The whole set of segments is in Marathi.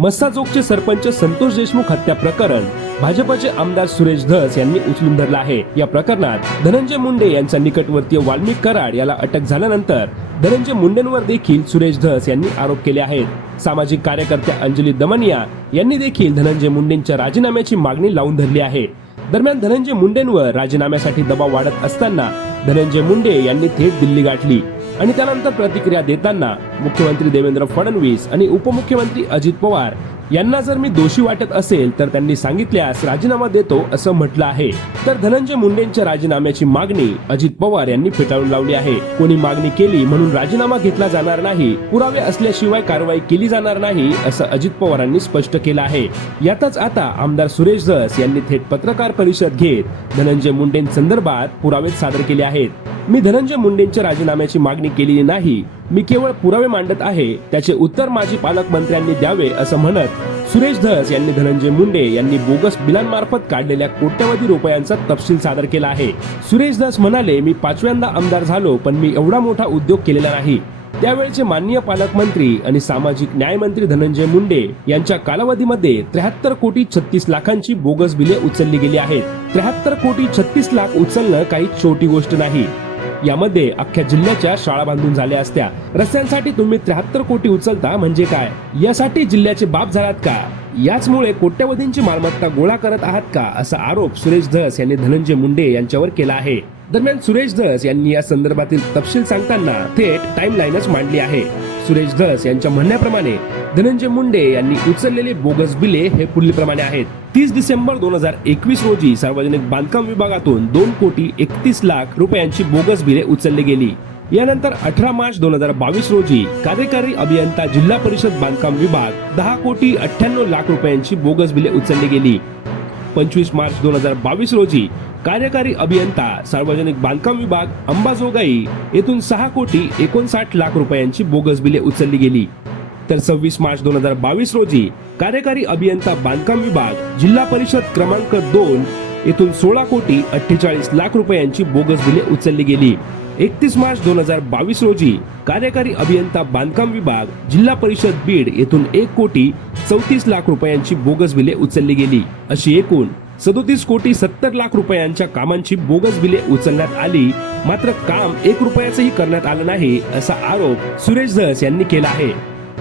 मस्साजोगचे सरपंच संतोष देशमुख हत्या प्रकरण. भाजपचे आमदार सुरेश धस यांनी उचलून धरलं आहे. या प्रकरणात धनंजय मुंडे यांचा निकटवर्तीय वाल्मिक कराड याला अटक झाल्यानंतर धनंजय मुंडेंवर देखील सुरेश धस यांनी आरोप केले आहेत. सामाजिक कार्यकर्त्या अंजली दमनिया यांनी देखील धनंजय मुंडेंच्या राजीनाम्याची मागणी लावून धरली आहे. दरम्यान धनंजय मुंडेंवर राजीनाम्यासाठी दबाव वाढत असताना धनंजय मुंडे यांनी थेट दिल्ली गाठली. आणि त्यानंतर प्रतिक्रिया देताना मुख्यमंत्री देवेंद्र फडणवीस आणि उपमुख्यमंत्री अजित पवार यांना जर मी दोषी वाटत असेल तर त्यांनी सांगितल्यास राजीनामा देतो असं म्हटलं आहे. तर धनंजय मुंडेंच्या राजीनाम्याची मागणी अजित पवार यांनी फेटाळून लावली आहे. कोणी मागणी केली म्हणून राजीनामा घेतला जाणार नाही पुरावे असल्याशिवाय कारवाई केली जाणार नाही असं अजित पवारांनी स्पष्ट केलं आहे. यातच आता आमदार सुरेश धस यांनी थेट पत्रकार परिषद घेत धनंजय मुंडेंसंदर्भात पुरावे सादर केले आहेत. मी धनंजय मुंडेंच्या राजीनाम्याची मागणी केलेली नाही मी केवळ पुरावे मांडत आहे त्याचे उत्तर माजी पालकमंत्र्यांनी द्यावे असं म्हणत सुरेश धस यांनी धनंजय मुंडे यांनी बोगस बिलांमार्फत काढलेल्या कोट्यवधी रुपयांचा तपशील सादर केला आहे. सुरेश धस म्हणाले मी पाचव्यांदा आमदार झालो पण मी एवढा मोठा उद्योग केलेला नाही. त्यावेळचे माननीय पालकमंत्री आणि सामाजिक न्याय मंत्री धनंजय मुंडे यांच्या कालावधीमध्ये त्र्याहत्तर कोटी छत्तीस लाखांची बोगस बिले उचलली गेली आहेत. त्र्याहत्तर कोटी छत्तीस लाख उचलणं काही छोटी गोष्ट नाही. यामध्ये अख्ख्या जिल्ह्याच्या शाळा बांधून झाल्या असत्या. रस्त्यांसाठी तुम्ही त्र्याहत्तर कोटी उचलता म्हणजे काय? यासाठी जिल्ह्याचे बाप झालात का? याचमुळे कोट्यवधींची मालमत्ता गोळा करत आहात का? असा आरोप सुरेश धस यांनी धनंजय मुंडे यांच्यावर केला आहे. दरम्यान सुरेश धस यांनी या संदर्भातील तपशील सांगताना थेट टाइमलाईनच मांडली आहे. सुरेश धस यांच्या म्हणण्याप्रमाणे धनंजय मुंडे यांनी उचललेले बोगस बिले हे पुढीलप्रमाणे आहेत. तीस डिसेंबर दोन हजार एकवीस रोजी सार्वजनिक बांधकाम विभागातून दोन कोटी एकतीस लाख रुपयांची बोगस बिले उचलली गेली. यानंतर अठरा मार्च दोन हजार बावीस रोजी कार्यकारी अभियंता जिल्हा परिषद बांधकाम विभाग दहा कोटी अठ्ठ्याण्णव लाख रुपयांची बोगस बिले उचलली गेली. पंचवीस मार्च दोन हजार बावीस रोजी कार्यकारी अभियंता सार्वजनिक बांधकाम विभाग अंबाजोगाई येथून सहा कोटी एकोणसाठ लाख रुपयांची बोगस बिले उचलली गेली. तर सव्वीस मार्च दोन हजार बावीस रोजी कार्यकारी अभियंता बांधकाम विभाग जिल्हा परिषद क्रमांक दोन येथून सोळा कोटी अठ्ठेचाळीस लाख रुपयांची बोगस बिले उचलली गेली. एकतीस मार्च दोन हजार बावीस रोजी कार्यकारी अभियंता बांधकाम विभाग जिल्हा परिषद बीड येथून एक कोटी चौतीस लाख रुपयांची बोगस बिले उचलली गेली. अशी एकूण सदोतीस कोटी सत्तर लाख रुपयांच्या कामांची बोगस बिले उचलण्यात आली. मात्र काम एक रुपयाचंही करण्यात आलं नाही असा आरोप सुरेश धस यांनी केला आहे.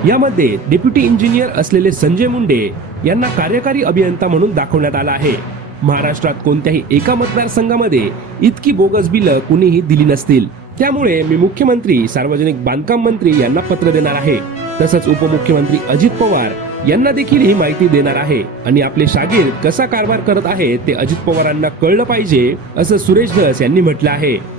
यामध्ये डेप्युटी इंजिनियर असलेले संजय मुंडे यांना कार्यकारी अभियंता म्हणून दाखवण्यात आला आहे. महाराष्ट्रात कोणत्याही एका मतदारसंघामध्ये इतकी बोगस बिलं कुणीही दिली नसतील. त्यामुळे मी मुख्यमंत्री सार्वजनिक बांधकाम मंत्री यांना पत्र देणार आहे. तसंच उपमुख्यमंत्री अजित पवार यांना देखील ही माहिती देणार आहे. आणि आपले शागीर कसा कारभार करत आहे ते अजित पवारांना कळलं पाहिजे असं सुरेश धस यांनी म्हटलं आहे.